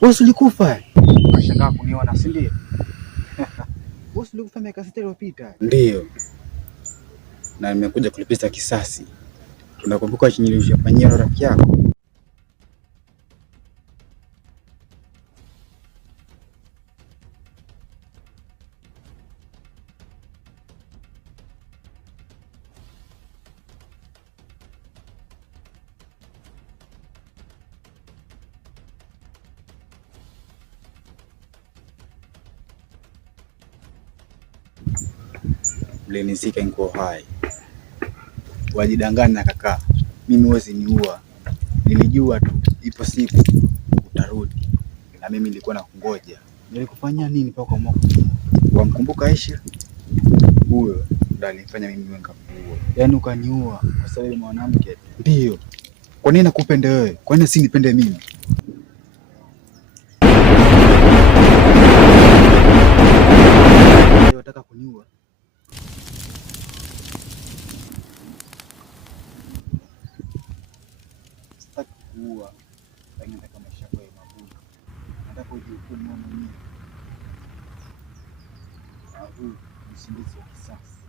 Wewe ulikufa. Unashangaa kuniona, si ndio? Wewe ulikufa miaka 6 iliyopita. Ndio. Na nimekuja kulipiza kisasi. Unakumbuka chenye nilifanyia rafiki yako? Mlinizika niko hai. Wajidanganya kaka. Mimi huwezi niua. Nilijua tu ipo siku utarudi. Na mimi nilikuwa nakungoja. Nilikufanyia nini mpaka uamua kuniua? Wamkumbuka Aisha? Huyo ndo alifanya mimi nikakuua. Yaani ukaniua kwa sababu mwanamke? Ndio. Kwa nini nakupenda wewe? Kwa nini si nipende mimi? Unataka kuniua? Sitaki kuua. Lakini nataka maisha yako yawe magumu. Nataka ujihukumu mwenyewe. Huu ni usingizi wa kisasa.